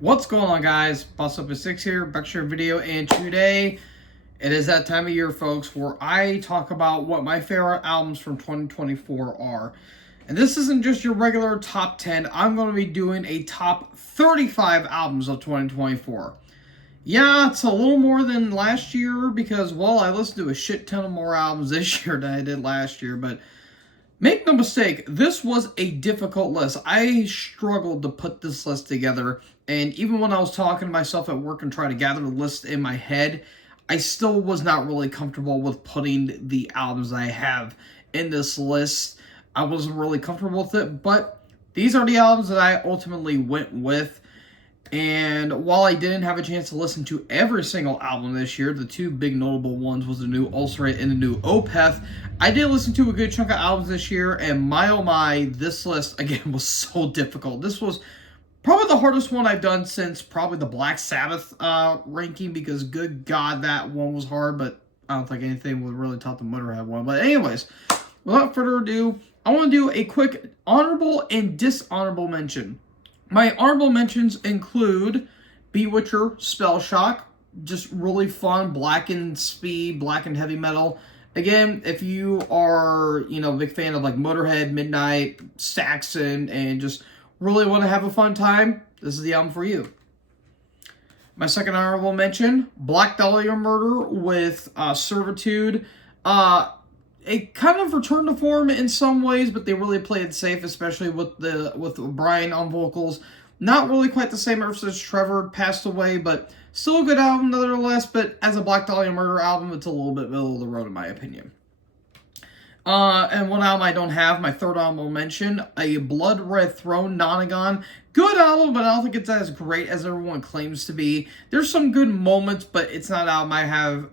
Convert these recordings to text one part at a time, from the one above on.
What's going on, guys? Boss Up 6 here, back to your video, and today it is that time of year, folks, where I talk about what my favorite albums from 2024 are. And this isn't just your regular top 10, I'm going to be doing a top 35 albums of 2024. Yeah, it's a little more than last year because, well, I listened to a shit ton of more albums this year than I did last year, but make no mistake, this was a difficult list. I struggled to put this list together, and even when I was talking to myself at work and trying to gather the list in my head, I still was not really comfortable with putting the albums I have in this list. I wasn't really comfortable with it, but these are the albums that I ultimately went with. And while I didn't have a chance to listen to every single album this year, the two big notable ones was the new Ulcerate and the new Opeth, I did listen to a good chunk of albums this year, and my oh my, this list, again, was so difficult. This was probably the hardest one I've done since probably the Black Sabbath ranking, because good God, that one was hard, but I don't think anything would really top the Motorhead one. But anyways, without further ado, I want to do a quick honorable and dishonorable mention. My honorable mentions include Bewitcher, Spell Shock, just really fun, blackened speed, blackened heavy metal. Again, if you are, a big fan of like Motorhead, Midnight, Saxon, and just really want to have a fun time, this is the album for you. My second honorable mention, Black Dahlia Murder with Servitude. It kind of returned to form in some ways, but they really played it safe, especially with Brian on vocals. Not really quite the same ever since Trevor passed away, but still a good album nevertheless. But as a Black Dahlia Murder album, it's a little bit middle of the road in my opinion. And one album I don't have, my third honorable mention, a Blood Red Throne, Nonagon. Good album, but I don't think it's as great as everyone claims to be. There's some good moments, but it's not an album I have.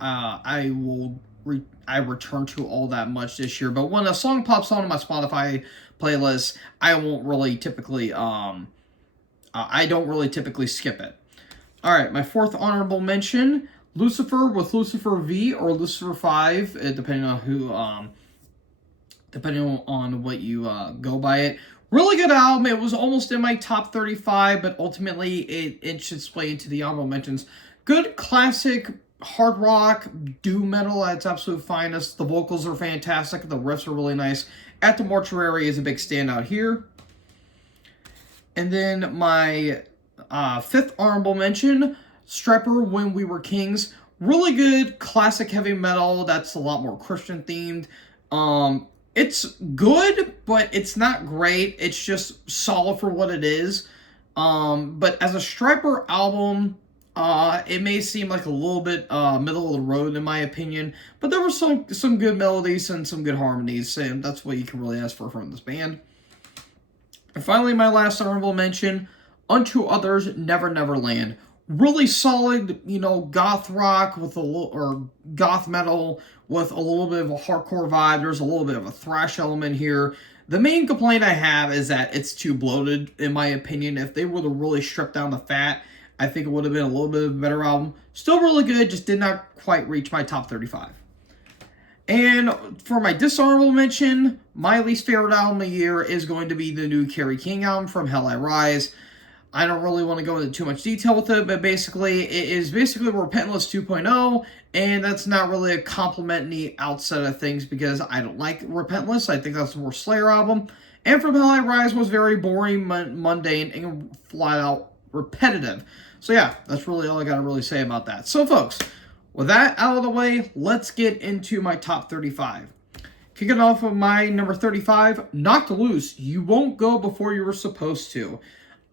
I return to all that much this year. But when a song pops on my Spotify playlist, I won't really typically, I don't really typically skip it. All right, my fourth honorable mention, Lucifer with Lucifer V or Lucifer 5, depending on who, depending on what you go by it. Really good album. It was almost in my top 35, but ultimately it inched its way into the honorable mentions. Good classic hard rock, doom metal at its absolute finest. The vocals are fantastic. The riffs are really nice. At the Mortuary is a big standout here. And then my fifth honorable mention, Stryper, When We Were Kings. Really good classic heavy metal that's a lot more Christian themed. It's good, but it's not great. It's just solid for what it is. But as a Stryper album, it may seem like a little bit middle of the road in my opinion, but there were some good melodies and some good harmonies, and that's what you can really ask for from this band. And finally, my last honorable mention, Unto Others, Never Never Land. Really solid, goth rock with a little, or goth metal with a little bit of a hardcore vibe. There's a little bit of a thrash element here. The main complaint I have is that it's too bloated, in my opinion. If they were to really strip down the fat, I think it would have been a little bit of a better album. Still really good, just did not quite reach my top 35. And for my dishonorable mention, my least favorite album of the year is going to be the new Kerry King album, From Hell I Rise. I don't really want to go into too much detail with it, but basically, it is basically Repentless 2.0, and that's not really a compliment in the outset of things because I don't like Repentless. I think that's the worst Slayer album. And From Hell I Rise was very boring, mundane, and flat out repetitive. So yeah, that's really all I got to really say about that. So folks, with that out of the way, let's get into my top 35. Kicking off of my number 35, Knocked Loose, You Won't Go Before You Were Supposed To.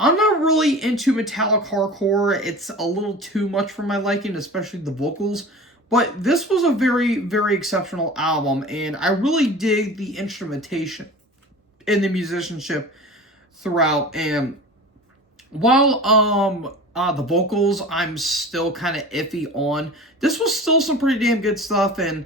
I'm not really into metallic hardcore. It's a little too much for my liking, especially the vocals. But this was a very, very exceptional album, and I really dig the instrumentation and the musicianship throughout. And while the vocals I'm still kind of iffy on, this was still some pretty damn good stuff, and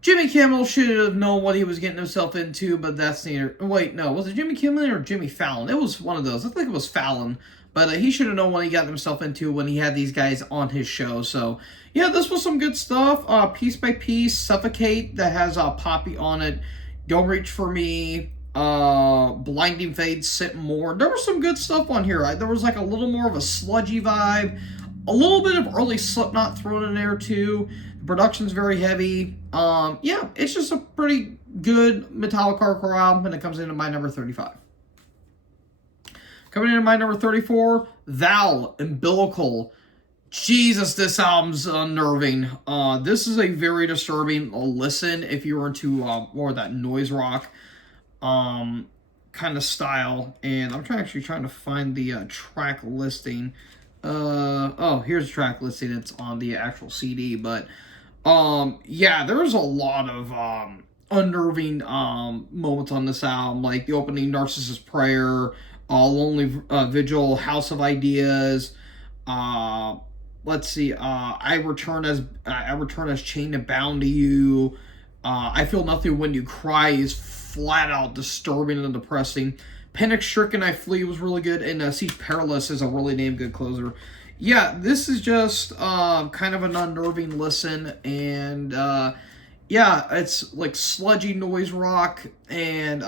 Jimmy Kimmel should have known what he was getting himself into, but that's neither. Wait, no, was it Jimmy Kimmel or Jimmy Fallon? It was one of those. I think it was Fallon, but he should have known what he got himself into when he had these guys on his show. So, yeah, this was some good stuff. Piece by Piece, Suffocate, that has Poppy on it. Don't Reach For Me, Blinding Fade, Sit More. There was some good stuff on here. There was like a little more of a sludgy vibe, a little bit of early Slipknot thrown in there too. The production's very heavy. Yeah, it's just a pretty good metallic hardcore album, and it comes into my number 35. Coming in at my number 34, Thou, Umbilical. Jesus, this album's unnerving. This is a very disturbing listen if you're into more of that noise rock kind of style. And I'm trying to find the track listing. Oh, here's the track listing. It's on the actual CD. But yeah, there's a lot of unnerving moments on this album, like the opening Narcissus Prayer, Lonely Vigil, House of Ideas. Let's see. I return as chained and bound to you. I feel nothing when you cry is flat out disturbing and depressing. Panic Stricken, I Flee was really good, and Siege Perilous is a really damn good closer. Yeah, this is just kind of an unnerving listen, and yeah, it's like sludgy noise rock, and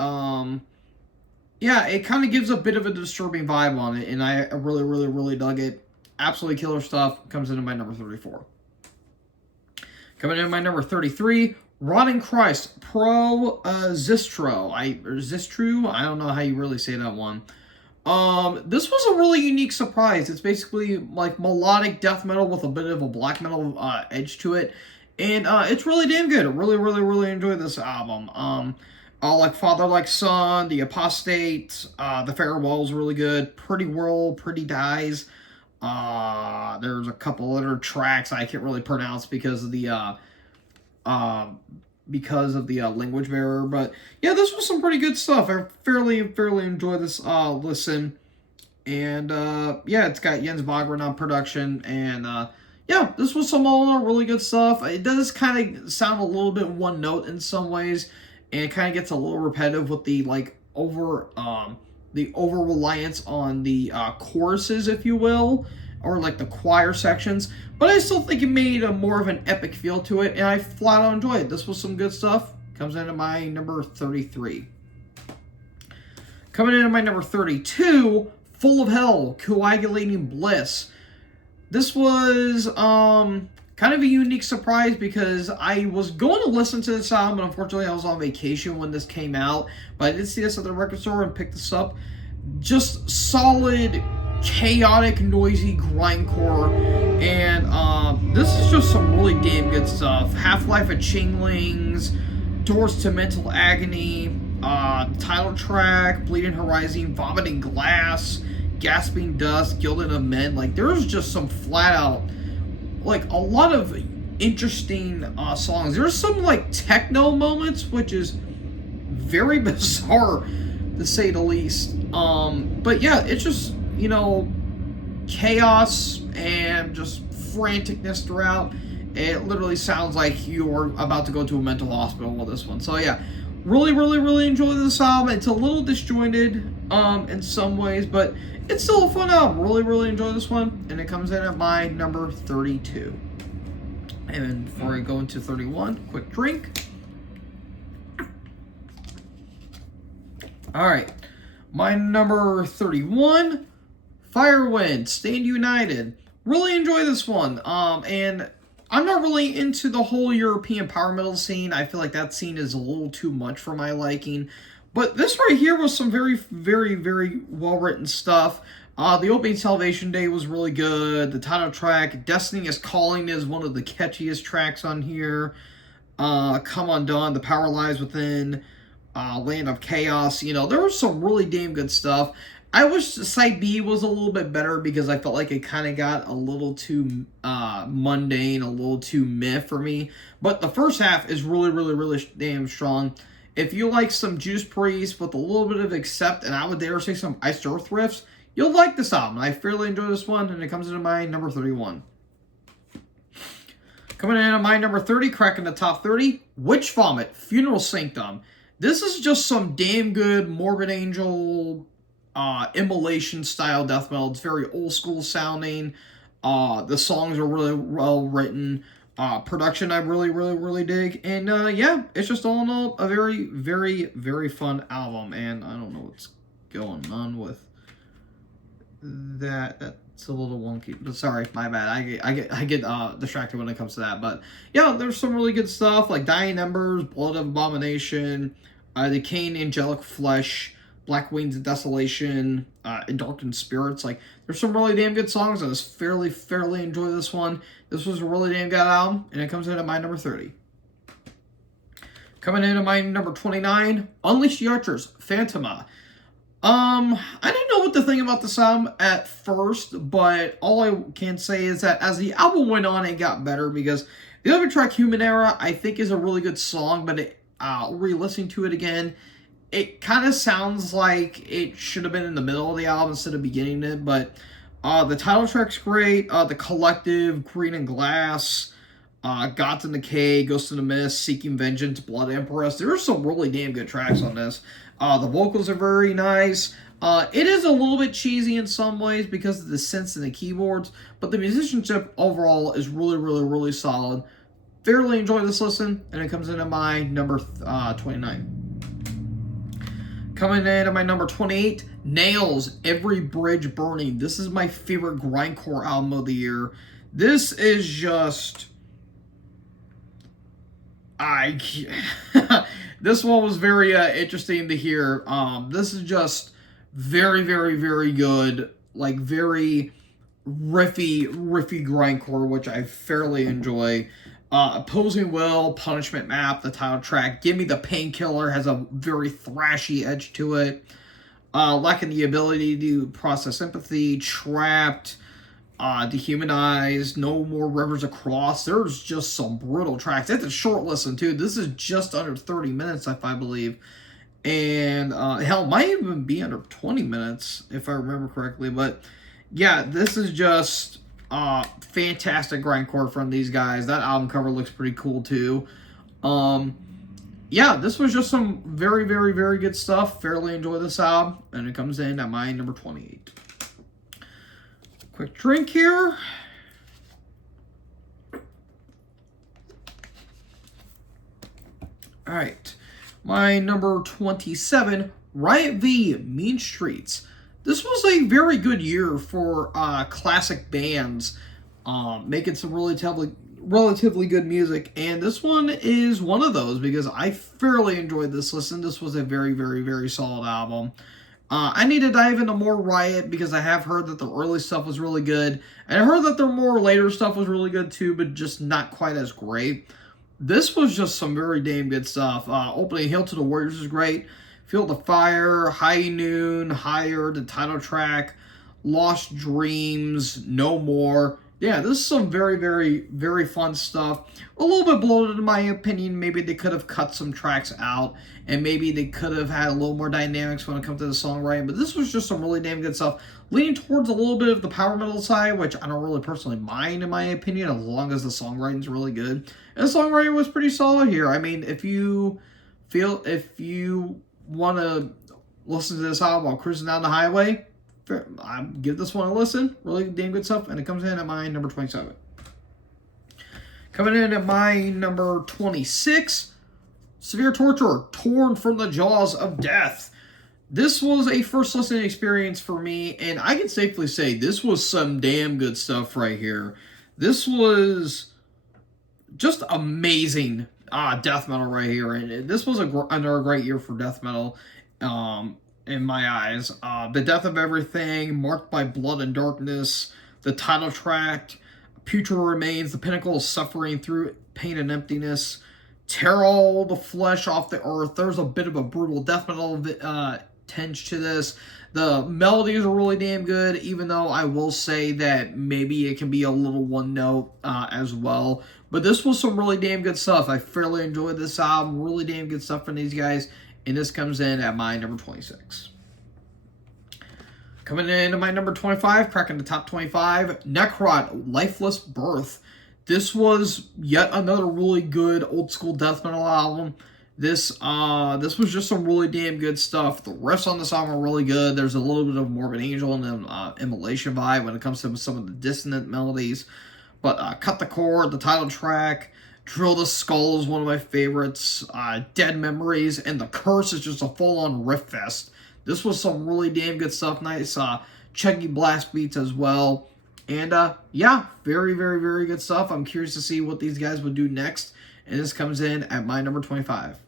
yeah, it kind of gives a bit of a disturbing vibe on it, and I really, really, really dug it. Absolutely killer stuff. Comes into my number 34. Coming in my number 33, Rotting Christ, Pro Zistro. Zistru? I don't know how you really say that one. This was a really unique surprise. It's basically like melodic death metal with a bit of a black metal edge to it. And it's really damn good. I really, really, really enjoyed this album. Like Father Like Son, The Apostate, The Farewell is really good. Pretty World, Pretty Dies. There's a couple other tracks I can't really pronounce because of the language barrier. But yeah, this was some pretty good stuff. I fairly enjoyed this listen. And yeah, it's got Jens Bogren on production, and yeah, this was some all really good stuff. It does kind of sound a little bit one note in some ways, and it kind of gets a little repetitive with the over reliance on the choruses, if you will, or like the choir sections. But I still think it made a more of an epic feel to it, and I flat out enjoyed it. This was some good stuff. Comes into my number 33. Coming into my number 32, Full of Hell, Coagulating Bliss. This was kind of a unique surprise because I was going to listen to this album, and unfortunately I was on vacation when this came out, but I did see this at the record store and picked this up. Just solid, chaotic, noisy grindcore, and this is just some really damn good stuff. Half-Life of Changelings, Doors to Mental Agony, title track, Bleeding Horizon, Vomiting Glass, Gasping Dust, Gilded of Men. Like, there's just some flat-out, like, a lot of interesting songs. There's some, like, techno moments, which is very bizarre, to say the least. But yeah, it's just, you know, chaos and just franticness throughout. It literally sounds like you're about to go to a mental hospital with this one. So yeah, really, really, really enjoy this album. It's a little disjointed in some ways, but it's still a fun album. Really, really enjoy this one, and it comes in at my number 32. And before I go into 31, quick drink. All right, my number 31, Firewind, Stand United. Really enjoy this one. And I'm not really into the whole European power metal scene. I feel like that scene is a little too much for my liking. But this right here was some very, very, very well-written stuff. The opening Salvation Day was really good. The title track, Destiny is Calling, is one of the catchiest tracks on here. Come Undone, The Power Lies Within, Land of Chaos. You know, there was some really damn good stuff. I wish Side B was a little bit better because I felt like it kind of got a little too mundane, a little too meh for me. But the first half is really, really, really damn strong. If you like some Judas Priest with a little bit of Accept, and I would dare say some Iced Earth riffs, you'll like this album. I fairly enjoy this one, and it comes into my number 31. Coming in at my number 30, cracking the top 30, Witch Vomit, Funeral Sanctum. This is just some damn good Morbid Angel, Immolation style death metal. It's very old school sounding. The songs are really well written. Production I really dig, and yeah, it's just all in all a very fun album. And I don't know what's going on with that. That's a little wonky, but sorry, my bad. I get distracted when it comes to that. But yeah, there's some really good stuff like Dying Embers, Blood of Abomination, Decaying Angelic Flesh, Black Wings of Desolation, and Darkened Spirits. Like, there's some really damn good songs. I just fairly enjoy this one. This was a really damn good album, and it comes in at my number 30. Coming in at my number 29, Unleash the Archers, Phantoma. I didn't know what to think about this album at first, but all I can say is that as the album went on, it got better, because the other track, Human Era, I think is a really good song, but re-listening to it again, it kind of sounds like it should have been in the middle of the album instead of beginning it. But the title track's great. The Collective, Green and Glass, Gods in Decay, Ghost in the Mist, Seeking Vengeance, Blood Empress. There are some really damn good tracks on this. The vocals are very nice. It is a little bit cheesy in some ways because of the synths and the keyboards, but the musicianship overall is really solid. Fairly enjoy this listen, and it comes in at my number 29. Coming in at my number 28, Nails, Every Bridge Burning. This is my favorite grindcore album of the year. This is just... This one was very interesting to hear. This is just very good. Like, very riffy grindcore, which I fairly enjoy. Opposing Will, Punishment Map, the title track, Give Me the Painkiller has a very thrashy edge to it. Lacking the ability to process empathy, Trapped, Dehumanized, No More Rivers Across. There's just some brutal tracks. It's a short listen too. This is just under 30 minutes, if I believe. And hell, it might even be under 20 minutes, if I remember correctly. But yeah, this is just... fantastic grindcore from these guys. That album cover looks pretty cool too. Yeah, this was just some very good stuff. Fairly enjoy this album, and it comes in at my number 28. Quick drink here. All right, my number 27, Riot V, Mean Streets. This was a very good year for classic bands making some relatively good music. And this one is one of those because I fairly enjoyed this listen. This was a very solid album. I need to dive into more Riot because I have heard that the early stuff was really good. And I heard that their more later stuff was really good too, but just not quite as great. This was just some very damn good stuff. Opening Hail to the Warriors is great. Feel the Fire, High Noon, Higher, the title track, Lost Dreams, No More. Yeah, this is some very fun stuff. A little bit bloated in my opinion. Maybe they could have cut some tracks out, and maybe they could have had a little more dynamics when it comes to the songwriting. But this was just some really damn good stuff. Leaning towards a little bit of the power metal side, which I don't really personally mind in my opinion, as long as the songwriting's really good. And the songwriting was pretty solid here. I mean, if you want to listen to this album while cruising down the highway, give this one a listen. Really damn good stuff, and it comes in at my number 27. Coming in at my number 26, Severe Torture, Torn from the Jaws of Death. This was a first listening experience for me, and I can safely say this was some damn good stuff right here. This was just amazing death metal right here, and this was another great year for death metal in my eyes. The Death of Everything, Marked by Blood and Darkness, the title track, Putrid Remains, the pinnacle of suffering through pain and emptiness, Tear All the Flesh Off the Earth. There's a bit of a brutal death metal tinge to this. The melodies are really damn good, even though I will say that maybe it can be a little one note as well. But this was some really damn good stuff. I fairly enjoyed this album. Really damn good stuff from these guys. And this comes in at my number 26. Coming in at my number 25, cracking the top 25, Necrot, Lifeless Birth. This was yet another really good old school death metal album. This was just some really damn good stuff. The riffs on the song are really good. There's a little bit of Morbid Angel and Immolation vibe when it comes to some of the dissonant melodies. But Cut the Cord, the title track, Drill the Skull is one of my favorites. Dead Memories, and The Curse is just a full-on riff fest. This was some really damn good stuff. Nice chuggy blast beats as well. And yeah, very, very, very good stuff. I'm curious to see what these guys would do next. And this comes in at my number 25.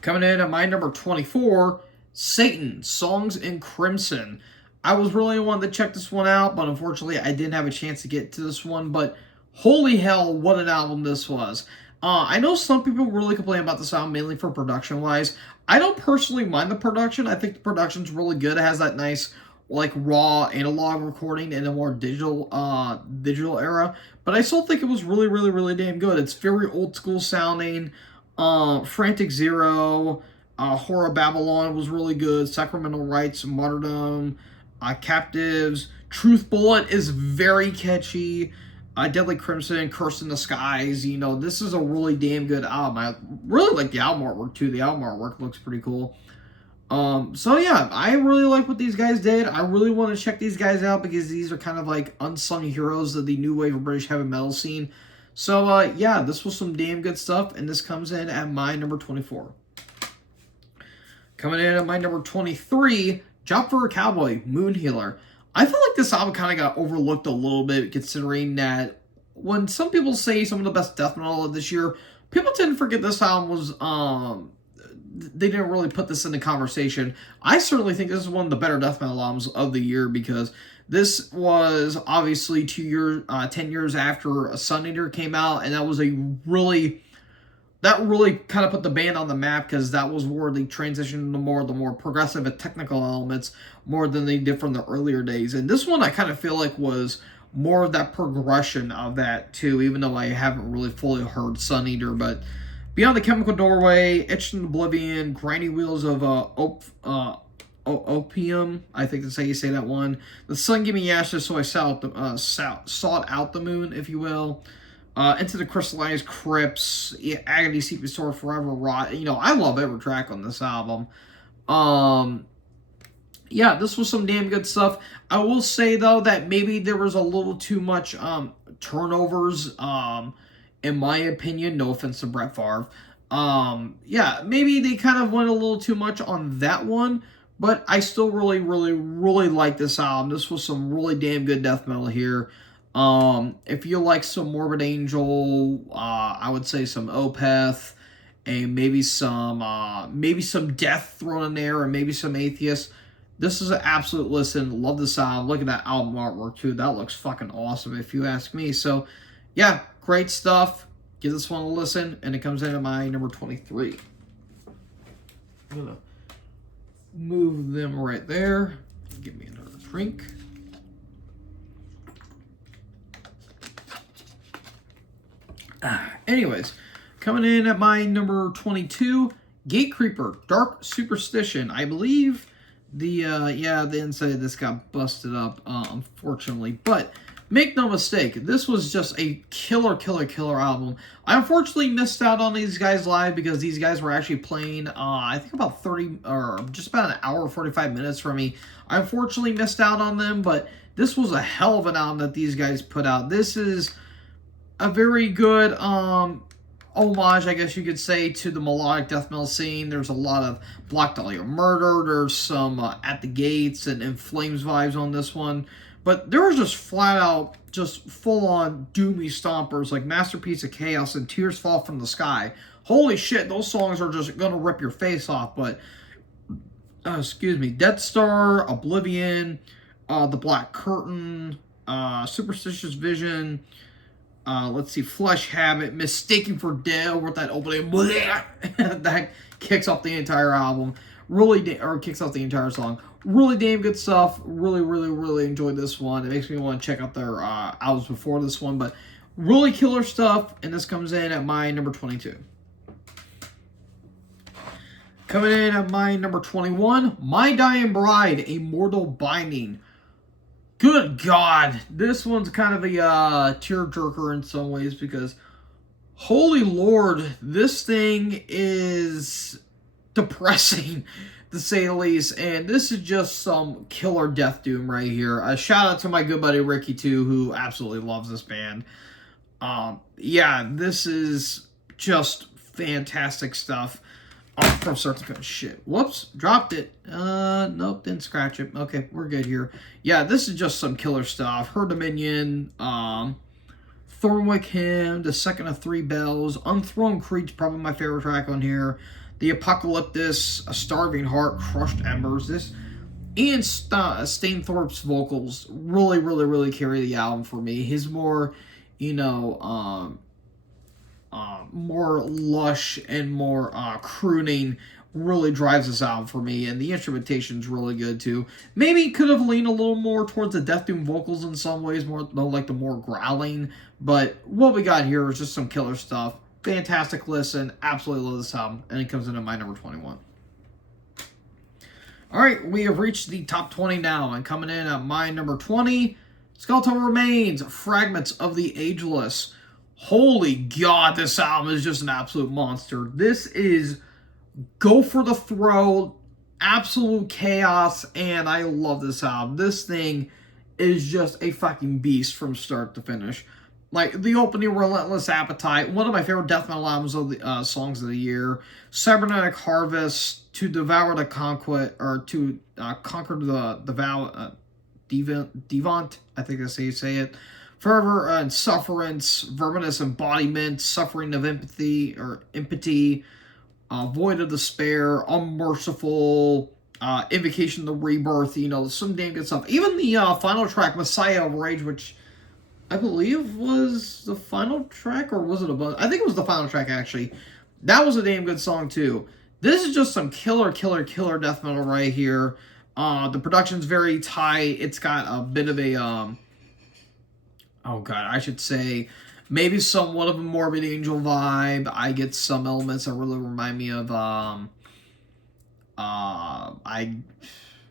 Coming in at my number 24, Satan, Songs in Crimson. I was really wanting to check this one out, but unfortunately I didn't have a chance to get to this one. But holy hell, what an album this was. I know some people really complain about this album, mainly for production-wise. I don't personally mind the production. I think the production's really good. It has that nice, like, raw analog recording in a more digital era. But I still think it was really, really, really damn good. It's very old-school sounding. Frantic Zero, Horror Babylon was really good. Sacramental Rites, Martyrdom, Captives. Truth Bullet is very catchy. Deadly Crimson, Curse in the Skies. You know, this is a really damn good album. I really like the album artwork, too. The album artwork looks pretty cool. So yeah, I really like what these guys did. I really want to check these guys out because these are kind of like unsung heroes of the new wave of British heavy metal scene. So yeah, this was some damn good stuff, and this comes in at my number 24. Coming in at my number 23, Job for a Cowboy, Moon Healer. I feel like this album kind of got overlooked a little bit, considering that when some people say some of the best death metal of this year, people tend to forget this album was, they didn't really put this in the conversation. I certainly think this is one of the better death metal albums of the year, because this was obviously 10 years after Sun Eater came out, and that was that really kind of put the band on the map, because that was where they transitioned to the more progressive and technical elements more than they did from the earlier days. And this one I kind of feel like was more of that progression of that too, even though I haven't really fully heard Sun Eater. But Beyond the Chemical Doorway, Etched in Oblivion, Grinding Wheels of Opium, I think that's how you say that one. The Sun Gave Me Ashes, So I sought out the moon, if you will. Into the Crystallized Crypts, Agony, Seeping Sword, Forever Rot. You know, I love every track on this album. Yeah, this was some damn good stuff. I will say, though, that maybe there was a little too much turnovers, in my opinion. No offense to Brett Favre. Yeah, maybe they kind of went a little too much on that one. But I still really, really, really like this album. This was some really damn good death metal here. If you like some Morbid Angel, I would say some Opeth, and maybe some Death thrown in there, and maybe some Atheist. This is an absolute listen. Love this album. Look at that album artwork too. That looks fucking awesome, if you ask me. So, yeah, great stuff. Give this one a listen, and it comes in at my number 23. I'm gonna move them right there. Give me another drink. Anyways, coming in at my number 22, Gatecreeper, Dark Superstition. I believe the inside of this got busted up, unfortunately. But make no mistake, this was just a killer album. I unfortunately missed out on these guys live, because these guys were actually playing, I think about 30, or just about an hour, 45 minutes from me. I unfortunately missed out on them, but this was a hell of an album that these guys put out. This is a very good homage, I guess you could say, to the melodic death metal scene. There's a lot of Black Dahlia Murder. There's some At the Gates and In Flames vibes on this one. But there was just flat out, just full-on doomy stompers like Masterpiece of Chaos and Tears Fall from the Sky. Holy shit, those songs are just going to rip your face off. But, excuse me, Death Star, Oblivion, The Black Curtain, Superstitious Vision, let's see, Flesh Habit, Mistaken for Dead, with that opening, that kicks off the entire album. Kicks off the entire song. Really damn good stuff. Really, really, really enjoyed this one. It makes me want to check out their albums before this one, but really killer stuff, and this comes in at my number 22. Coming in at my number 21, My Dying Bride, A Mortal Binding. Good God, this one's kind of a tearjerker in some ways, because holy Lord, this thing is depressing. to say the least. And this is just some killer death doom right here. A shout out to my good buddy Ricky too, who absolutely loves this band. Yeah, this is just fantastic stuff. From start to finish. Shit. Whoops. Dropped it. Nope. Didn't scratch it. Okay, we're good here. Yeah, this is just some killer stuff. Her Dominion, Thornwick Hymn, The Second of Three Bells, Unthrown Creed's probably my favorite track on here. The Apocalyptus, A Starving Heart, Crushed Embers. This Ian Stainthorpe's vocals really, really, really carry the album for me. His more, more lush and more crooning really drives this album for me, and the instrumentation's really good too. Maybe could have leaned a little more towards the Death Doom vocals in some ways, more like the more growling, but what we got here is just some killer stuff. Fantastic listen, absolutely love this album, and it comes in at my number 21. Alright, we have reached the top 20 now, and coming in at my number 20, Skeletal Remains, Fragments of the Ageless. Holy God, this album is just an absolute monster. This is go for the throat, absolute chaos, and I love this album. This thing is just a fucking beast from start to finish. Like, the opening, Relentless Appetite, one of my favorite death metal albums of the songs of the year. Cybernetic Harvest, To Devour the Conquest, or To Conquer the Devant, I think that's how you say it. Forever and Sufferance, Verminous Embodiment, Suffering of Empathy, Void of Despair, Unmerciful, Invocation of the Rebirth, some damn good stuff. Even the final track, Messiah of Rage, which I believe was the final track, or was it a bunch? I think it was the final track, actually. That was a damn good song, too. This is just some killer death metal right here. The production's very tight. It's got a bit of a, I should say, maybe somewhat of a Morbid Angel vibe. I get some elements that really remind me of, I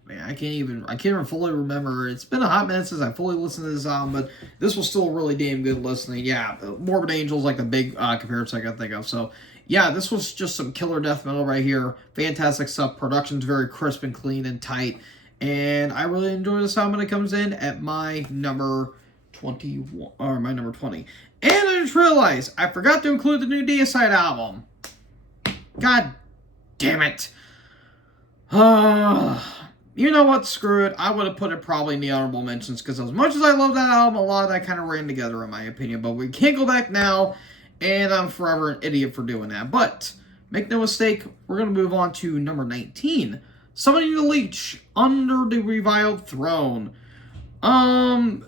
can't even fully remember. It's been a hot minute since I fully listened to this album, but this was still really damn good listening. Yeah, Morbid Angel's like the big comparison I can think of. So, yeah, this was just some killer death metal right here. Fantastic stuff. Production's very crisp and clean and tight. And I really enjoy this album when it comes in at my number 21, or my number 20. And I just realized I forgot to include the new Deicide album. God damn it. You know what? Screw it. I would have put it probably in the honorable mentions, because as much as I love that album, a lot of that kind of ran together in my opinion. But we can't go back now, and I'm forever an idiot for doing that. But make no mistake, we're going to move on to number 19. Summoning the Leech, Under the Reviled Throne.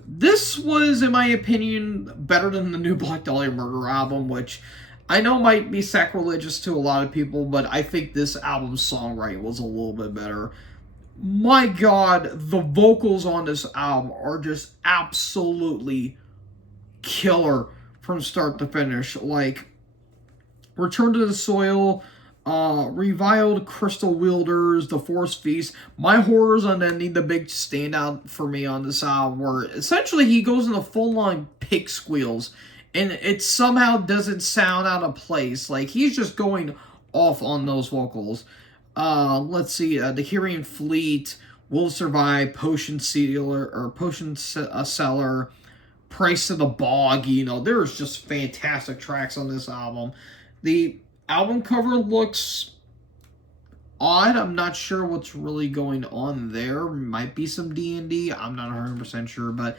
This was, in my opinion, better than the new Black Dahlia Murder album, which I know might be sacrilegious to a lot of people, but I think this album's songwriting was a little bit better. My God, the vocals on this album are just absolutely killer from start to finish. Like, Return to the Soil, Reviled Crystal Wielders, The Forest Feast. My Horrors Unending, the big standout for me on this album, where essentially he goes into full-on pig squeals, and it somehow doesn't sound out of place. Like, he's just going off on those vocals. Let's see, The Hearing Fleet, Will Survive, Potion Seller, Price of the Bog. There's just fantastic tracks on this album. The album cover looks odd. I'm not sure what's really going on there. Might be some D&D. I'm not 100% sure, but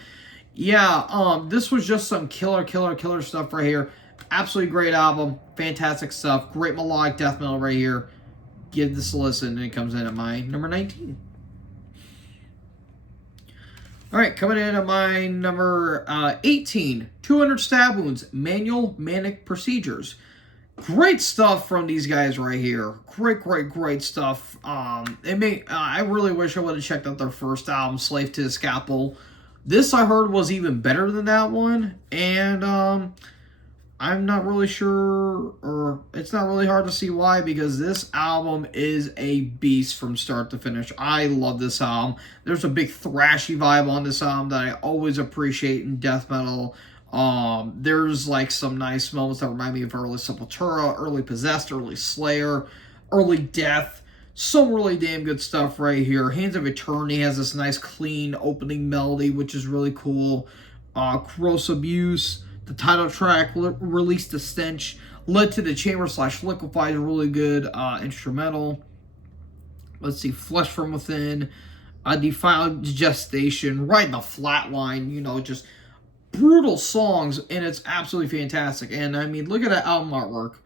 yeah, this was just some killer stuff right here. Absolutely great album. Fantastic stuff. Great melodic death metal right here. Give this a listen, and it comes in at my number 19. Alright, coming in at my number 18. 200 Stab Wounds, Manual Manic Procedures. Great stuff from these guys right here. Great stuff. I really wish I would have checked out their first album, Slave to the Scalpel. This, I heard, was even better than that one, and I'm not really sure, or it's not really hard to see why, because this album is a beast from start to finish. I love this album. There's a big thrashy vibe on this album that I always appreciate in death metal. There's like some nice moments that remind me of early Sepultura, early Possessed, early Slayer, early Death. Some really damn good stuff right here. Hands of Eternity has this nice clean opening melody, which is really cool. Corrosive Abuse, the title track, Release the Stench, Led to the Chamber / Liquefy is a really good instrumental. Let's see, Flesh from Within, Defiled Gestation, Right in the Flatline, you know, just brutal songs, and it's absolutely fantastic. And I mean, look at that album artwork.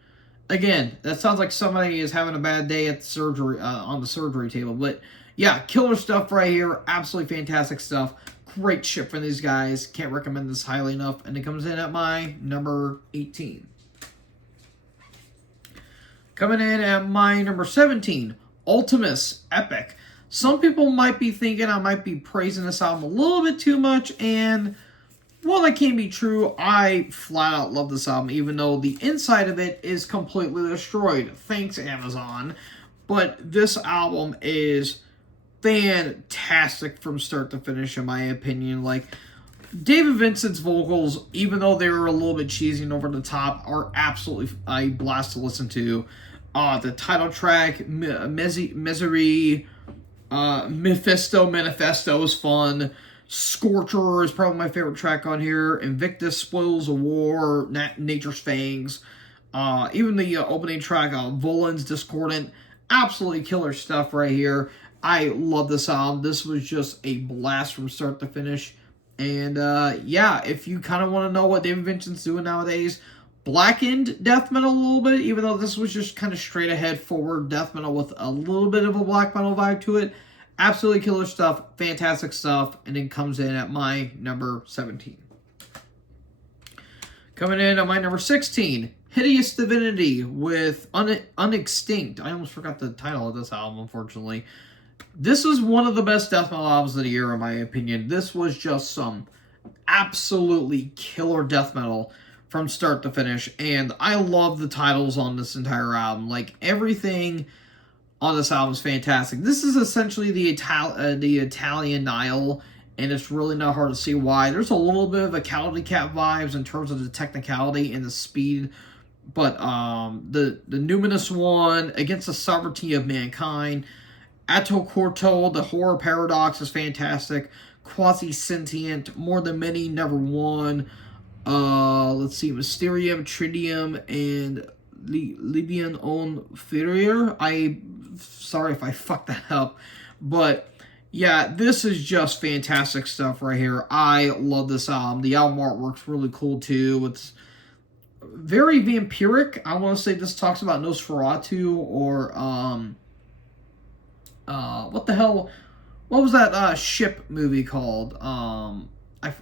Again, that sounds like somebody is having a bad day at the surgery on the surgery table. But yeah, killer stuff right here. Absolutely fantastic stuff. Great shit from these guys. Can't recommend this highly enough. And it comes in at my number 18. Coming in at my number 17, Ultimus Epic. Some people might be thinking I might be praising this album a little bit too much, and while that can be true, I flat out love this album, even though the inside of it is completely destroyed. Thanks, Amazon. But this album is fantastic from start to finish, in my opinion. Like, David Vincent's vocals, even though they were a little bit cheesy and over the top, are absolutely a blast to listen to. The title track, Misery, Manifesto is fun. Scorcher is probably my favorite track on here. Invictus, Spoils of War, Nature's Fangs. Even the opening track, Volan's Discordant. Absolutely killer stuff right here. I love this album. This was just a blast from start to finish. And yeah, if you kind of want to know what David Vincent's doing nowadays, blackened death metal a little bit, even though this was just kind of straight ahead forward death metal with a little bit of a black metal vibe to it. Absolutely killer stuff, fantastic stuff, and it comes in at my number 17. Coming in at my number 16, Hideous Divinity with Unextinct. I almost forgot the title of this album, unfortunately. This is one of the best death metal albums of the year, in my opinion. This was just some absolutely killer death metal from start to finish, and I love the titles on this entire album. Like, everything on this album is fantastic. This is essentially the Italian Nile, and it's really not hard to see why. There's a little bit of a Callity Cat vibes in terms of the technicality and the speed, but the Numinous One, Against the Sovereignty of Mankind, Atto Corto, the Horror Paradox is fantastic, Quasi-Sentient, More Than Many, Never One, let's see, Mysterium, Tridium, and Libyan on Furier. Sorry if I fucked that up, but yeah, this is just fantastic stuff right here. I love this album. The album artwork's really cool too. It's very vampiric. I want to say this talks about Nosferatu or what the hell? What was that ship movie called? I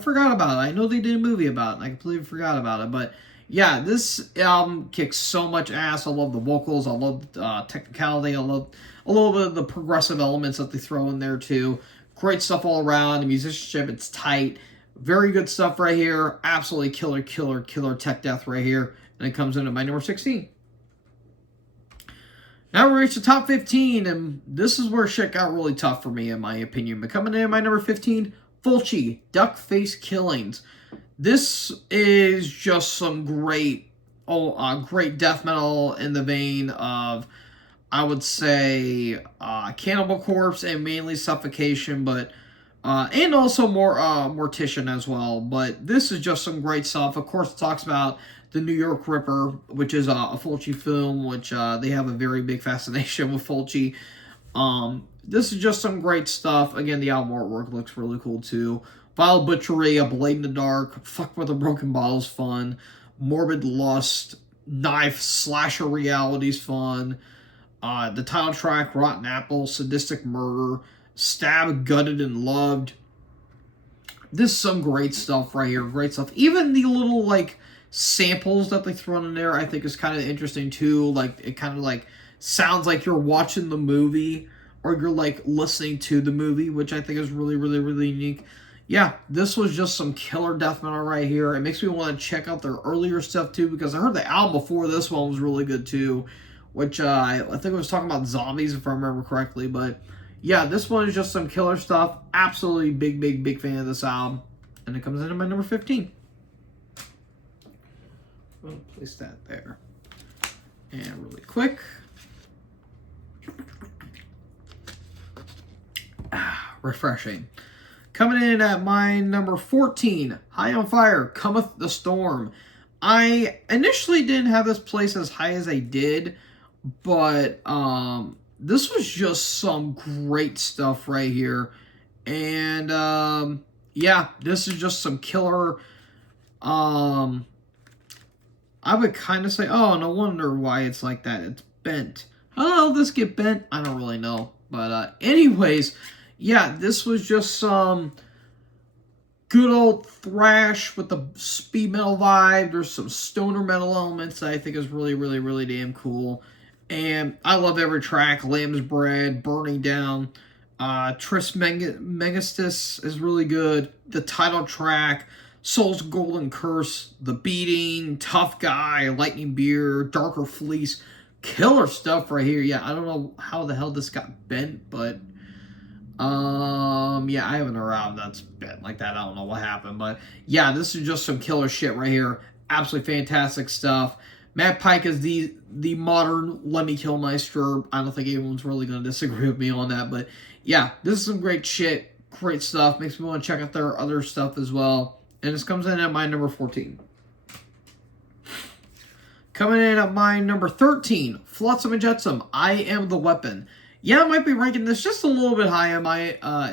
forgot about it. I know they did a movie about it, and I completely forgot about it. But yeah, this album kicks so much ass. I love the vocals. I love the technicality. I love a little bit of the progressive elements that they throw in there too. Great stuff all around. The musicianship, it's tight. Very good stuff right here. Absolutely killer tech death right here. And it comes in at my number 16. Now we reach the top 15, and this is where shit got really tough for me, in my opinion. But coming in at my number 15, Fulci, Duck Face Killings. This is just some great death metal in the vein of, I would say, Cannibal Corpse and mainly Suffocation, but and also more Mortician as well. But this is just some great stuff. Of course, it talks about the New York Ripper, which is a Fulci film, which they have a very big fascination with Fulci. This is just some great stuff. Again, the album artwork looks really cool too. Vile Butchery, A Blade in the Dark, Fuck with a Broken Bottle's fun. Morbid Lust, Knife, Slasher Reality's fun. The title track, Rotten Apple, Sadistic Murder, Stabbed, Gutted, and Loved. This is some great stuff right here. Great stuff. Even the little, like, samples that they throw in there, I think is kind of interesting too. Like, it kind of, like, sounds like you're watching the movie or you're, like, listening to the movie, which I think is really unique. Yeah, this was just some killer death metal right here. It makes me want to check out their earlier stuff too, because I heard the album before this one was really good too, which I think it was talking about zombies if I remember correctly. But yeah, this one is just some killer stuff. Absolutely big fan of this album. And it comes in at my number 15. I'll place that there. And really quick. Refreshing. Coming in at my number 14, High on Fire, Cometh the Storm. I initially didn't have this place as high as I did, but this was just some great stuff right here. And yeah, this is just some killer. I would kind of say, oh, no wonder why it's like that. It's bent. How the hell did this get bent? I don't really know. But anyways, yeah, this was just some good old thrash with the speed metal vibe. There's some stoner metal elements that I think is really, really, really damn cool. And I love every track. Lamb's Bread, Burning Down, Megastus is really good. The title track, Soul's Golden Curse, The Beating, Tough Guy, Lightning Beer, Darker Fleece. Killer stuff right here. Yeah, I don't know how the hell this got bent, but yeah, I haven't around that's bent like that. I don't know what happened, but yeah, this is just some killer shit right here. Absolutely fantastic stuff. Matt Pike is the modern Lemmy Kilmister. I don't think anyone's really going to disagree with me on that, but yeah, this is some great shit, great stuff. Makes me want to check out their other stuff as well. And this comes in at my number 14. Coming in at my number 13, Flotsam and Jetsam, I Am the Weapon. Yeah, I might be ranking this just a little bit high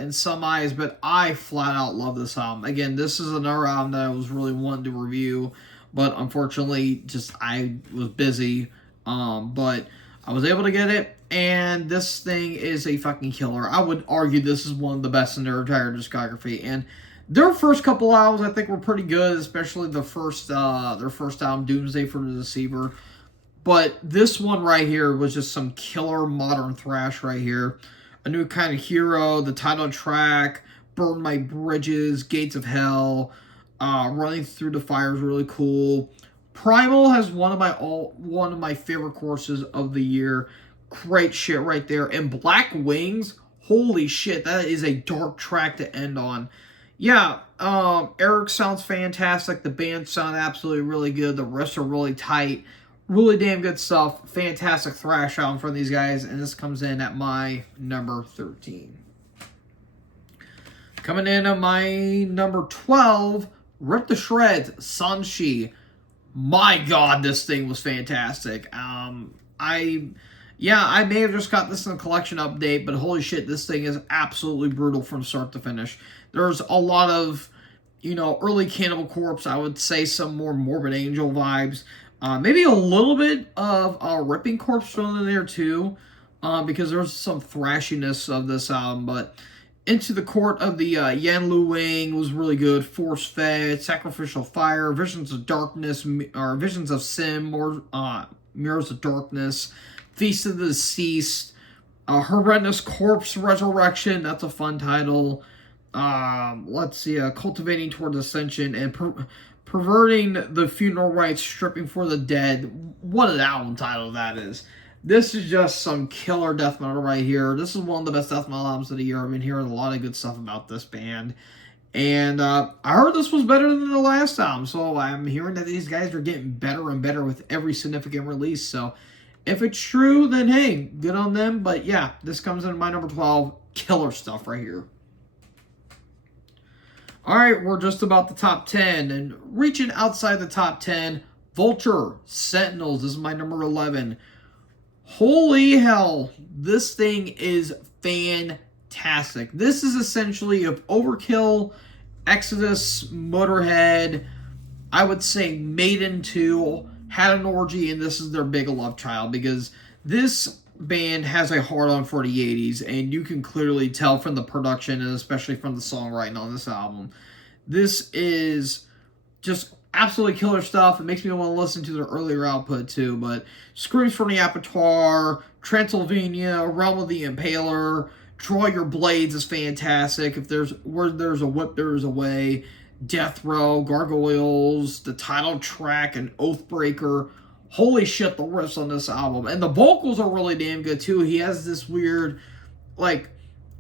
in some eyes, but I flat out love this album. Again, this is another album that I was really wanting to review, but unfortunately, just I was busy. But I was able to get it, and this thing is a fucking killer. I would argue this is one of the best in their entire discography, and their first couple albums, I think, were pretty good, especially their first album, Doomsday for the Deceiver. But this one right here was just some killer modern thrash right here. A New Kind of Hero, the title track, Burn My Bridges, Gates of Hell, Running Through the Fire is really cool. Primal has one of my favorite courses of the year. Great shit right there. And Black Wings, holy shit, that is a dark track to end on. Yeah, Eric sounds fantastic. The band sound absolutely really good. The riffs are really tight. Really damn good stuff. Fantastic thrash album from these guys. And this comes in at my number 13. Coming in at my number 12, Rip the Shreds, Sanshi. My God, this thing was fantastic. I may have just got this in a collection update, but holy shit, this thing is absolutely brutal from start to finish. There's a lot of, early Cannibal Corpse, I would say some more Morbid Angel vibes. Maybe a little bit of Ripping Corpse thrown in there too, because there's some thrashiness of this album, but Into the Court of the Yan Lu Wing was really good. Force Fed, Sacrificial Fire, Visions of Darkness, or Visions of Sin, Mirrors of Darkness, Feast of the Deceased, Horrendous Corpse Resurrection, that's a fun title. Let's see, Cultivating Towards Ascension, and Perverting the Funeral Rites, Stripping for the Dead. What an album title that is. This is just some killer death metal right here. This is one of the best death metal albums of the year. I've been hearing a lot of good stuff about this band. And I heard this was better than the last album, so I'm hearing that these guys are getting better and better with every significant release. So if it's true, then hey, good on them. But yeah, this comes in my number 12. Killer stuff right here. All right, we're just about the top 10. And reaching outside the top 10, Vulture, Sentinels. This is my number 11. Holy hell, this thing is fantastic. This is essentially if Overkill, Exodus, Motorhead, I would say Maiden 2 had an orgy, and this is their big love child, because this band has a hard-on for the 80s, and you can clearly tell from the production and especially from the songwriting on this album. This is just absolutely killer stuff. It makes me want to listen to their earlier output too, but Screams from the Abattoir, Transylvania, Realm of the Impaler, Draw Your Blades is fantastic. If there's a whip, there's a way. Death Row, Gargoyles, the title track, and Oathbreaker. Holy shit, the riffs on this album. And the vocals are really damn good too. He has this weird,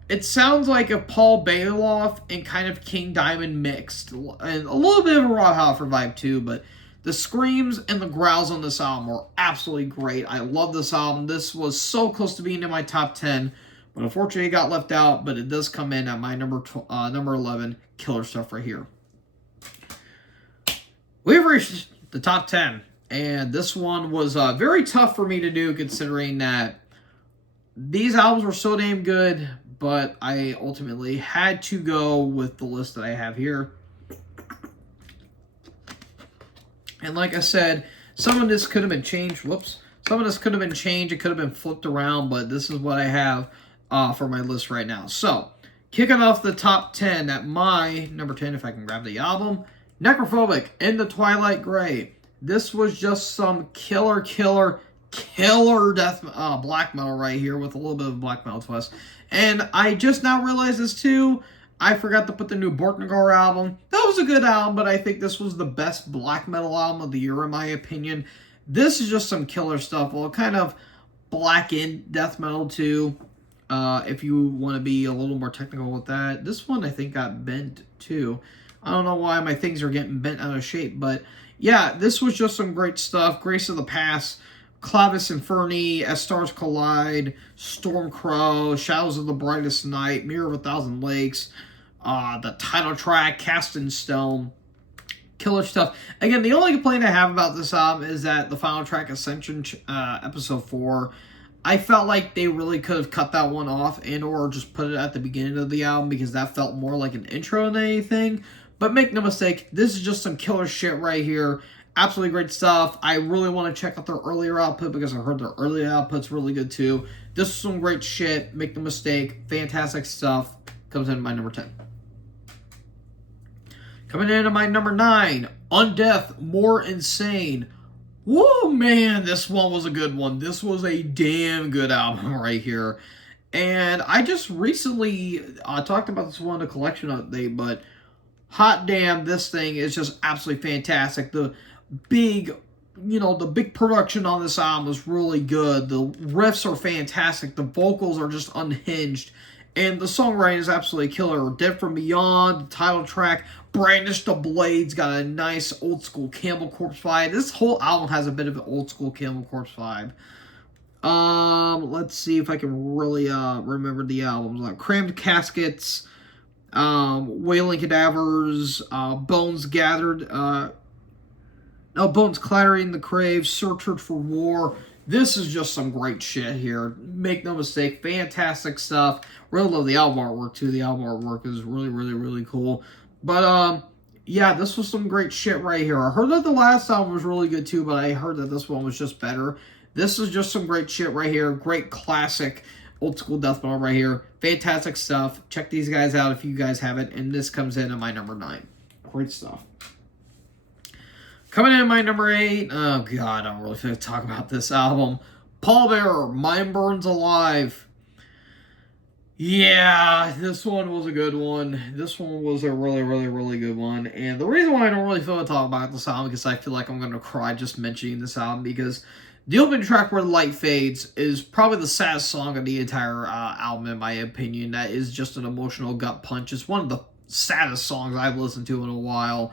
it sounds like a Paul Bailoff and kind of King Diamond mixed. And a little bit of a Rob Halford vibe too, but the screams and the growls on this album were absolutely great. I love this album. This was so close to being in my top 10, But unfortunately, it got left out. But it does come in at my number 11, Killer Stuff right here. We've reached the top 10, and this one was very tough for me to do, considering that these albums were so damn good. But I ultimately had to go with the list that I have here. And like I said, some of this could have been changed. Whoops. Some of this could have been changed. It could have been flipped around, but this is what I have for my list right now. So, kicking off the top 10 at my number 10, if I can grab the album, Necrophobic, In the Twilight Gray. This was just some killer death black metal right here with a little bit of black metal twist. And I just now realized this too. I forgot to put the new Borknagar album. That was a good album, but I think this was the best black metal album of the year in my opinion. This is just some killer stuff. Well, kind of black-in death metal too, if you want to be a little more technical with that. This one I think got bent too. I don't know why my things are getting bent out of shape, but yeah, this was just some great stuff. Grace of the Past, Clavis Inferni, As Stars Collide, Stormcrow, Shadows of the Brightest Night, Mirror of a Thousand Lakes, the title track, Cast in Stone. Killer stuff. Again, the only complaint I have about this album is that the final track, Ascension, episode 4, I felt like they really could have cut that one off and or just put it at the beginning of the album, because that felt more like an intro than anything. But make no mistake, this is just some killer shit right here. Absolutely great stuff. I really want to check out their earlier output, because I heard their earlier output's really good too. This is some great shit. Make no mistake. Fantastic stuff. Comes in at my number 10. Coming in at my number 9, Undeath, More Insane. Whoa, man, this one was a good one. This was a damn good album right here. And I just recently talked about this one in a collection update, but hot damn, this thing is just absolutely fantastic. The big production on this album is really good. The riffs are fantastic. The vocals are just unhinged. And the songwriting is absolutely killer. Dead from Beyond, the title track, Brandish the Blades, got a nice old school Cannibal Corpse vibe. This whole album has a bit of an old school Cannibal Corpse vibe. Let's see if I can really remember the albums. Crammed Caskets, Wailing Cadavers, Bones Gathered, Bones Clattering the Crave, Searchers for War. This is just some great shit here. Make no mistake, fantastic stuff. Really love the album artwork too. The album artwork is really cool. But yeah, this was some great shit right here. I heard that the last album was really good too, but I heard that this one was just better. This is just some great shit right here. Great classic old school death metal right here. Fantastic stuff. Check these guys out if you guys haven't. And this comes in at my number 9. Great stuff. Coming in at my number 8, oh god, I don't really feel to talk about this album. Pallbearer, Mind Burns Alive. Yeah, this one was a good one. This one was a really good one. And the reason why I don't really feel to talk about this album, because I feel like I'm going to cry just mentioning this album, because the opening track, Where the Light Fades, is probably the saddest song of the entire album, in my opinion. That is just an emotional gut punch. It's one of the saddest songs I've listened to in a while.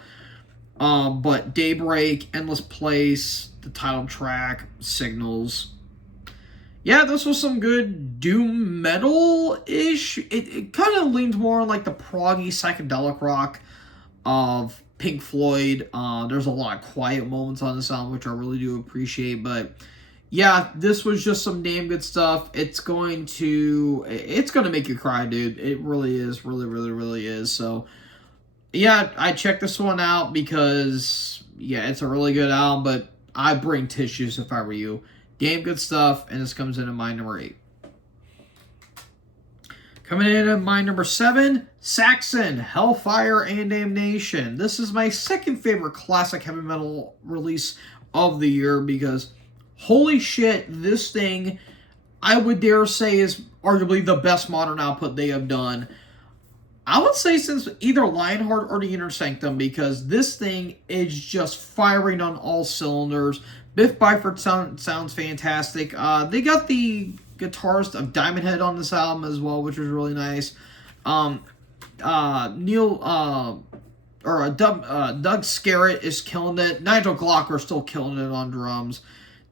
But Daybreak, Endless Place, the title track, Signals. Yeah, this was some good doom metal-ish. It kind of leans more on like the proggy psychedelic rock of Pink Floyd. There's a lot of quiet moments on this album, which I really do appreciate. But yeah, this was just some damn good stuff. It's going to make you cry, dude. It really is. Really is. So yeah, I checked this one out because, yeah, it's a really good album, but I'd bring tissues if I were you. Damn good stuff, and this comes in at my number 8. Coming in at my number 7, Saxon, Hellfire and Damnation. This is my second favorite classic heavy metal release of the year, because holy shit, this thing, I would dare say, is arguably the best modern output they have done. I would say since either Lionheart or the Inner Sanctum, because this thing is just firing on all cylinders. Biff Byford sounds fantastic. They got the guitarist of Diamond Head on this album as well, which was really nice. Doug Scarrett is killing it. Nigel Glocker still killing it on drums.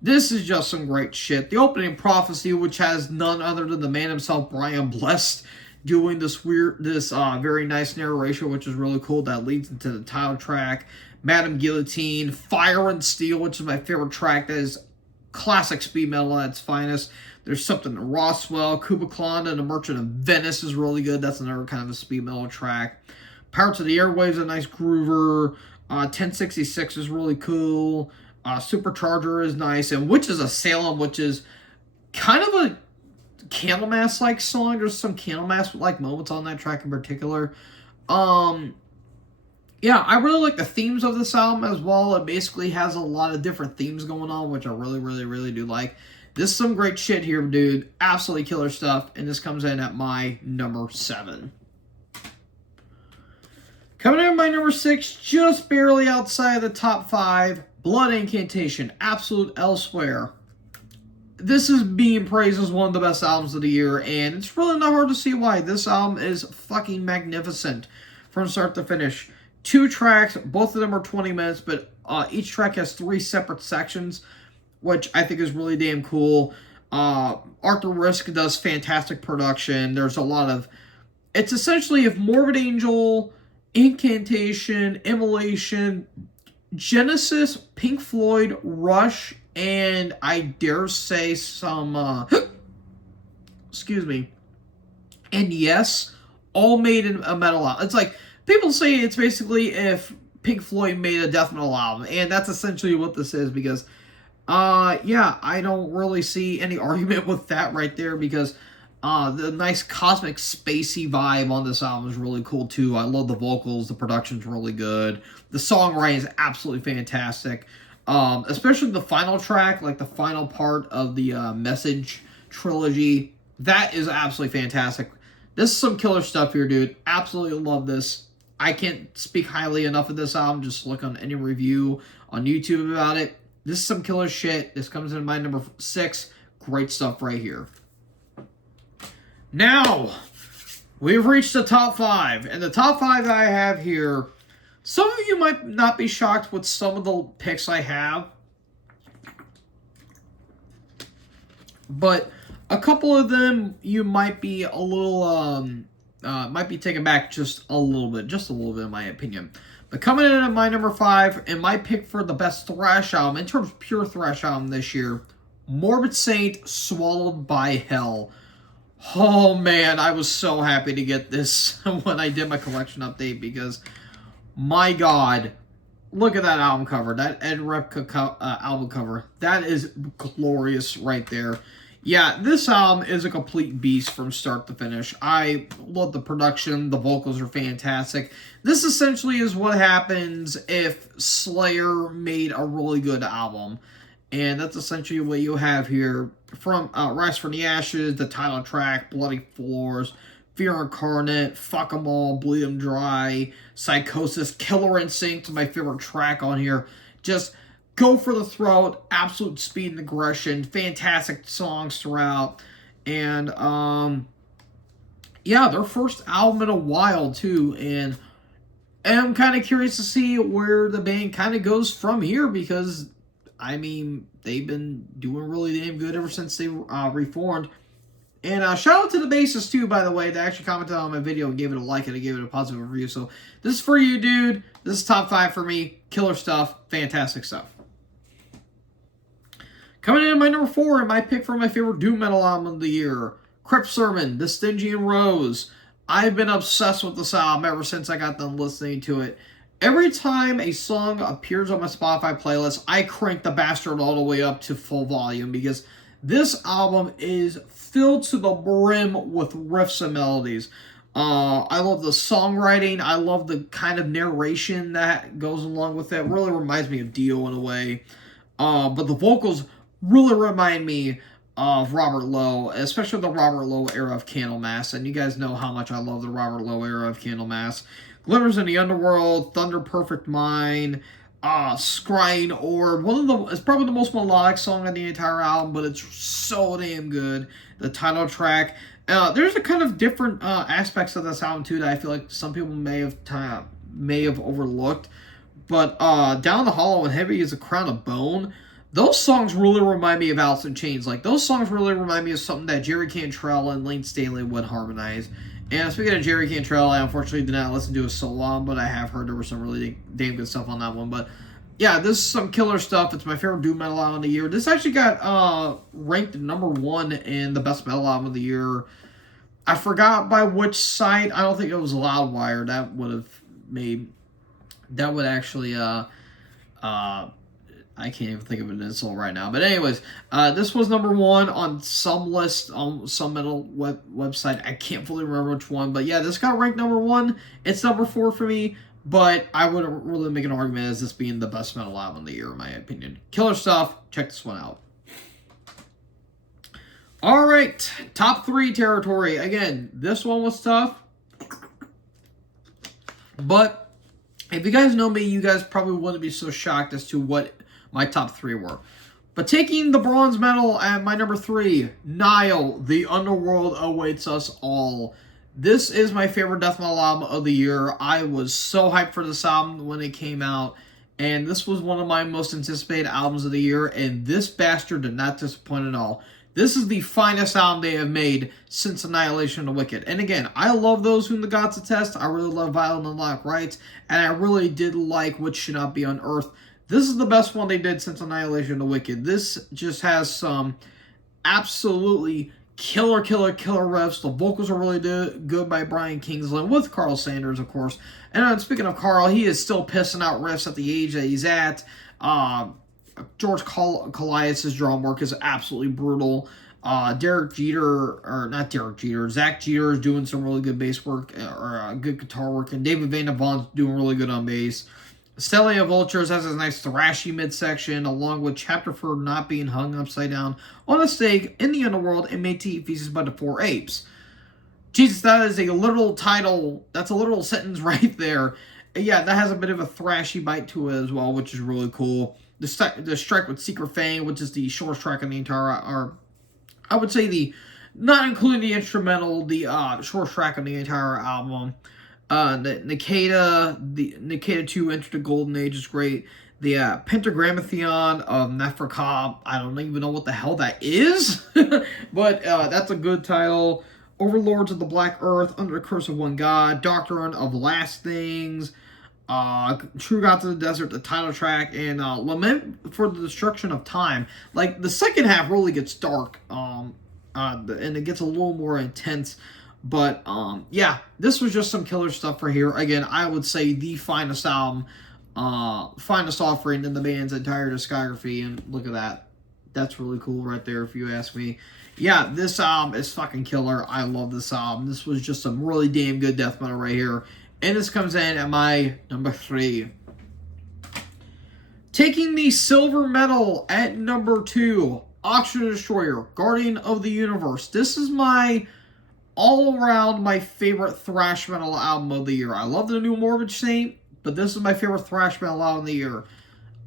This is just some great shit. The opening prophecy, which has none other than the man himself, Brian Blessed, doing this very nice narration, which is really cool. That leads into the title track. Madame Guillotine, Fire and Steel, which is my favorite track. That is classic speed metal at its finest. There's something to Roswell, Kubicon, and The Merchant of Venice is really good. That's another kind of a speed metal track. Pirates of the Airwaves, a nice groover. 1066 is really cool. Supercharger is nice, and Witches of Salem, which is kind of a Candlemass-like song. There's some Candlemass-like moments on that track in particular. Yeah, I really like the themes of this album as well. It basically has a lot of different themes going on, which I really, really, really do like. This is some great shit here, dude. Absolutely killer stuff, and this comes in at my number 7. Coming in at my number 6, just barely outside of the top 5, Blood Incantation, Absolute Elsewhere. This is being praised as one of the best albums of the year, and it's really not hard to see why. This album is fucking magnificent from start to finish. 2 tracks, both of them are 20 minutes, but each track has 3 separate sections, which I think is really damn cool. Arthur Risk does fantastic production. There's a lot of... It's essentially if Morbid Angel, Incantation, Immolation, Genesis, Pink Floyd, Rush, and I dare say some... excuse me. And Yes, all made in a metal album. It's like... People say it's basically if Pink Floyd made a death metal album, and that's essentially what this is, because, yeah, I don't really see any argument with that right there, because the nice cosmic spacey vibe on this album is really cool, too. I love the vocals, the production's really good, the songwriting is absolutely fantastic, especially the final track, like the final part of the Message trilogy, that is absolutely fantastic. This is some killer stuff here, dude. Absolutely love this. I can't speak highly enough of this album. Just look on any review on YouTube about it. This is some killer shit. This comes in my number 6. Great stuff right here. Now, we've reached the top 5. And the top 5 that I have here, some of you might not be shocked with some of the picks I have. But a couple of them you might be a little... might be taken back just a little bit in my opinion. But coming in at my number 5, and my pick for the best thrash album, in terms of pure thrash album this year, Morbid Saint, Swallowed by Hell. Oh man, I was so happy to get this when I did my collection update, because my god, look at that album cover, that Ed Repka album cover. That is glorious right there. Yeah, this album is a complete beast from start to finish. I love the production. The vocals are fantastic. This essentially is what happens if Slayer made a really good album. And that's essentially what you have here. From Rise from the Ashes, the title track, Bloody Floors, Fear Incarnate, Fuck 'Em All, Bleed 'Em Dry, Psychosis, Killer Instinct, my favorite track on here. Just... go for the throat, absolute speed and aggression, fantastic songs throughout, and, yeah, their first album in a while, too, and I'm kind of curious to see where the band kind of goes from here, because, I mean, they've been doing really damn good ever since they reformed. And shout out to the bassist, too, by the way, that actually commented on my video and gave it a like and I gave it a positive review, so this is for you, dude. This is top 5 for me. Killer stuff. Fantastic stuff. Coming in at my number 4, and my pick for my favorite doom metal album of the year, Crypt Sermon, The Stygian Rose. I've been obsessed with this album ever since I got done listening to it. Every time a song appears on my Spotify playlist, I crank the bastard all the way up to full volume, because this album is filled to the brim with riffs and melodies. I love the songwriting. I love the kind of narration that goes along with it. It really reminds me of Dio in a way. But the vocals really remind me of Robert Lowe, especially the Robert Lowe era of Candlemass, and you guys know how much I love the Robert Lowe era of Candlemass. Glimmers in the Underworld, Thunder Perfect Mind, Scrying Orb, it's probably the most melodic song on the entire album, but it's so damn good. The title track. There's a kind of different aspects of this album too that I feel like some people may have overlooked. But Down the Hollow and Heavy is a Crown of Bone. those songs really remind me of Alice in Chains. Like, those songs really remind me of something that Jerry Cantrell and Lane Staley would harmonize. And speaking of Jerry Cantrell, I unfortunately did not listen to his solo album, but I have heard there was some really damn good stuff on that one. But yeah, this is some killer stuff. It's my favorite doom metal album of the year. This actually got ranked number 1 in the best metal album of the year. I forgot by which site. I don't think it was Loudwire. That would have made. That would actually I can't even think of an insult right now. But anyways, this was number 1 on some list on some metal website. I can't fully remember which one. But yeah, this got ranked number 1. It's number 4 for me. But I wouldn't really make an argument as this being the best metal album of the year, in my opinion. Killer stuff. Check this one out. All right. Top 3 territory. Again, this one was tough. But if you guys know me, you guys probably wouldn't be so shocked as to what my top 3 were. But taking the bronze medal at my number 3, Nile, The Underworld Awaits Us All. This is my favorite death metal album of the year. I was so hyped for this album when it came out, and this was one of my most anticipated albums of the year, and this bastard did not disappoint at all. This is the finest album they have made since Annihilation of the Wicked. And again, I love Those Whom the Gods Attest. I really love Violent and Unlocked Rights, and I really did like Which Should Not Be Unearthed. This is the best one they did since Annihilation of the Wicked. This just has some absolutely killer riffs. The vocals are really good by Brian Kingsland with Carl Sanders, of course. And speaking of Carl, he is still pissing out riffs at the age that he's at. George Colias' drum work is absolutely brutal. Zach Jeter is doing some really good bass work, or good guitar work, and David Van Vaughn's doing really good on bass. Stellia Vultures has a nice thrashy midsection, along with Chapter for not being hung upside down on a stake in the underworld and made to eat feces by the 4 apes. Jesus, that is a literal title. That's a literal sentence right there. Yeah, that has a bit of a thrashy bite to it as well, which is really cool. The strike with Secret Fang, which is the shortest track on the entire, or I would say not including the instrumental, the shortest track on the entire album. The Nikeda 2 Enter the Golden Age is great. The Pentagrammatheon of Nephrakab, I don't even know what the hell that is, but that's a good title. Overlords of the Black Earth, Under the Curse of One God, Doctrine of Last Things, True Gods of the Desert, the title track, and Lament for the Destruction of Time. Like, the second half really gets dark, and it gets a little more intense. But, yeah, this was just some killer stuff for here. Again, I would say the finest album, finest offering in the band's entire discography. And look at that. That's really cool right there, if you ask me. Yeah, this album is fucking killer. I love this album. This was just some really damn good death metal right here. And this comes in at my number 3. Taking the silver medal at number 2, Oxygen Destroyer, Guardian of the Universe. This is my all around my favorite thrash metal album of the year. I love the new Morbid Saint, but this is my favorite thrash metal album of the year.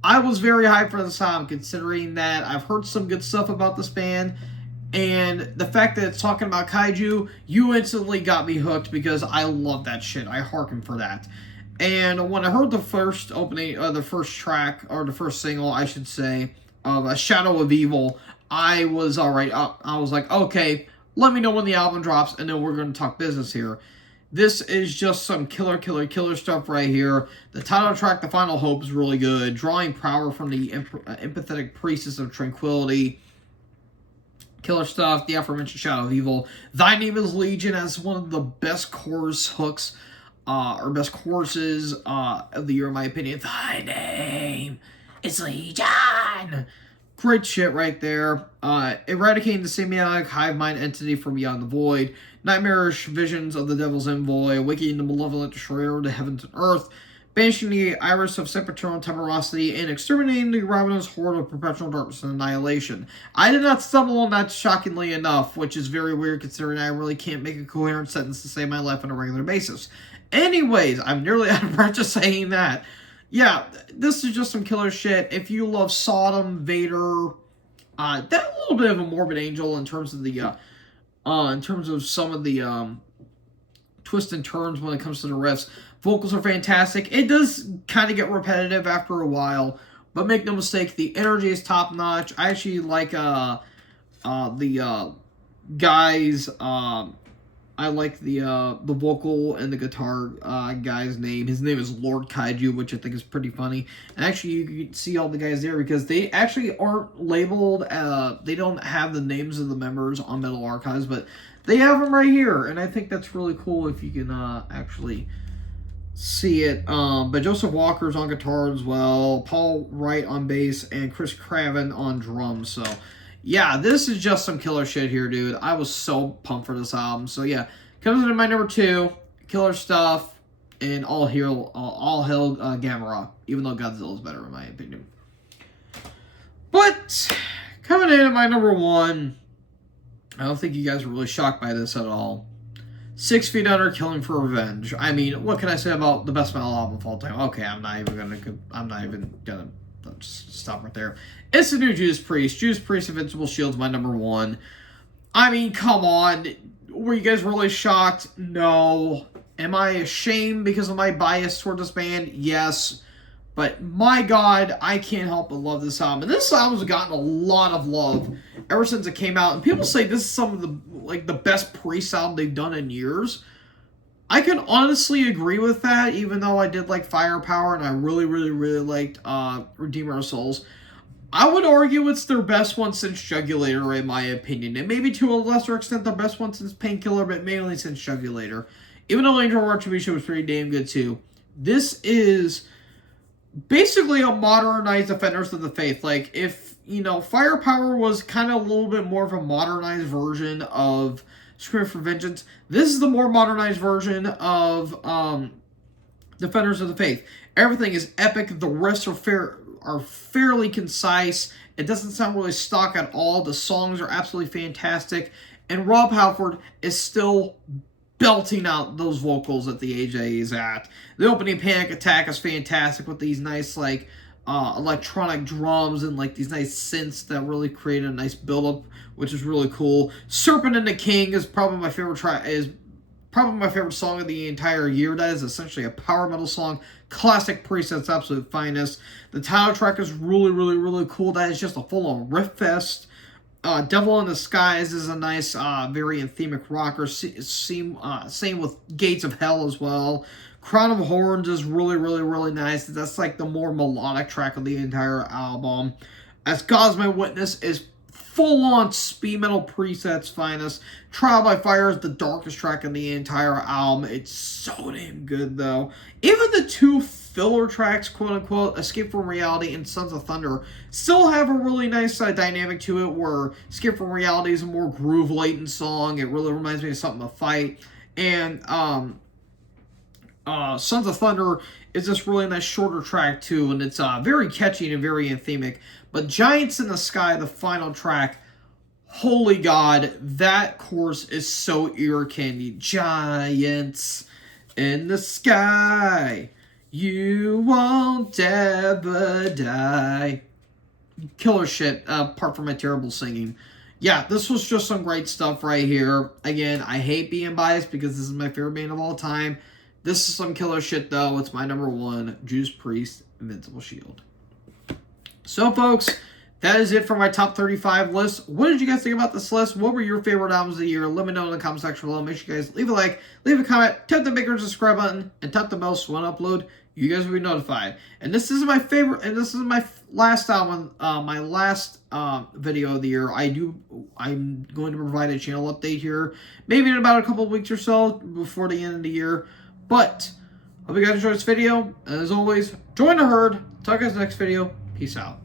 I was very hyped for this album, considering that I've heard some good stuff about this band, and the fact that it's talking about kaiju, you instantly got me hooked because I love that shit. I harken for that. And when I heard the first opening, the first track, or the first single, I should say, of A Shadow of Evil, I was alright. I was like, okay, let me know when the album drops, and then we're going to talk business here. This is just some killer stuff right here. The title track, The Final Hope, is really good. Drawing power from the empathetic priestess of tranquility. Killer stuff. The aforementioned Shadow of Evil. Thy Name is Legion has one of the best chorus hooks, or best choruses of the year, in my opinion. Thy Name is Legion. Great shit right there. Eradicating the semiotic hive mind entity from beyond the void. Nightmarish visions of the devil's envoy. Awakening the malevolent destroyer of the heavens and earth. Banishing the iris of sempiternal temporosity. And exterminating the ravenous horde of perpetual darkness and annihilation. I did not stumble on that, shockingly enough, which is very weird considering I really can't make a coherent sentence to save my life on a regular basis. Anyways, I'm nearly out of breath just saying that. Yeah, this is just some killer shit. If you love Sodom, Vader, that a little bit of a Morbid Angel in terms of the, in terms of some of the twists and turns when it comes to the riffs. Vocals are fantastic. It does kind of get repetitive after a while, But make no mistake, the energy is top notch. I actually like the guys. I like the vocal and the guitar guy's name. His name is Lord Kaiju, which I think is pretty funny. And actually, you can see all the guys there because they actually aren't labeled. They don't have the names of the members on Metal Archives, but they have them right here. And I think that's really cool if you can actually see it. But Joseph Walker's on guitar as well. Paul Wright on bass and Chris Craven on drums. So yeah, this is just some killer shit here, dude. I was so pumped for this album. So yeah, comes into my number 2, killer stuff, and all hail Gamera, even though Godzilla's better in my opinion. But coming in at my number 1, I don't think you guys are really shocked by this at all. 6 Feet Under, Killing for Revenge. I mean, what can I say about the best metal album of all time? Okay, I'm not even gonna just stop right there. It's the new Judas Priest. Judas Priest Invincible Shield's my number 1. I mean, come on. Were you guys really shocked? No. Am I ashamed because of my bias toward this band? Yes. But my God, I can't help but love this album. And this album's gotten a lot of love ever since it came out. And people say this is some of the best Priest album they've done in years. I can honestly agree with that, even though I did like Firepower and I really, really, really liked Redeemer of Souls. I would argue it's their best one since Jugulator, in my opinion. And maybe to a lesser extent their best one since Painkiller, but mainly since Jugulator. Even though Angel Retribution was pretty damn good too. This is basically a modernized Defenders of the Faith. Like, if, you know, Firepower was kind of a little bit more of a modernized version of Scream for Vengeance, this is the more modernized version of Defenders of the Faith. Everything is epic. The riffs are fairly concise. It doesn't sound really stock at all. The songs are absolutely fantastic. And Rob Halford is still belting out those vocals at the age that he's at. The opening Panic Attack is fantastic with these nice, like, electronic drums and, like, these nice synths that really create a nice build-up, which is really cool. Serpent and the King is probably my favorite song of the entire year. That is essentially a power metal song. Classic Priest at its absolute finest. The title track is really, really, really cool. That is just a full-on riff fest. Devil in the Skies is a nice, very anthemic rocker. Same with Gates of Hell as well. Crown of Horns is really, really, really nice. That's like the more melodic track of the entire album. As God's My Witness is full-on speed metal Priest at its finest. Trial by Fire is the darkest track in the entire album. It's so damn good, though. Even the 2 filler tracks, quote-unquote, Escape from Reality and Sons of Thunder, still have a really nice dynamic to it, where Escape from Reality is a more groove-laden song. It really reminds me of something to fight. And Sons of Thunder is this really nice shorter track, too, and it's very catchy and very anthemic. But Giants in the Sky, the final track, holy God, that chorus is so ear candy. Giants in the sky, you won't ever die. Killer shit, apart from my terrible singing. Yeah, this was just some great stuff right here. Again, I hate being biased because this is my favorite band of all time. This is some killer shit, though. It's my number 1, Judas Priest, Invincible Shield. So, folks, that is it for my top 35 list. What did you guys think about this list? What were your favorite albums of the year? Let me know in the comment section below. Make sure you guys leave a like, leave a comment, tap the big subscribe button, and tap the bell so when I upload, you guys will be notified. And this is my favorite, and this is my last album, my last video of the year. I'm going to provide a channel update here, maybe in about a couple of weeks or so before the end of the year. But hope you guys enjoyed this video. And as always, join the herd. Talk to you guys next video. Peace out.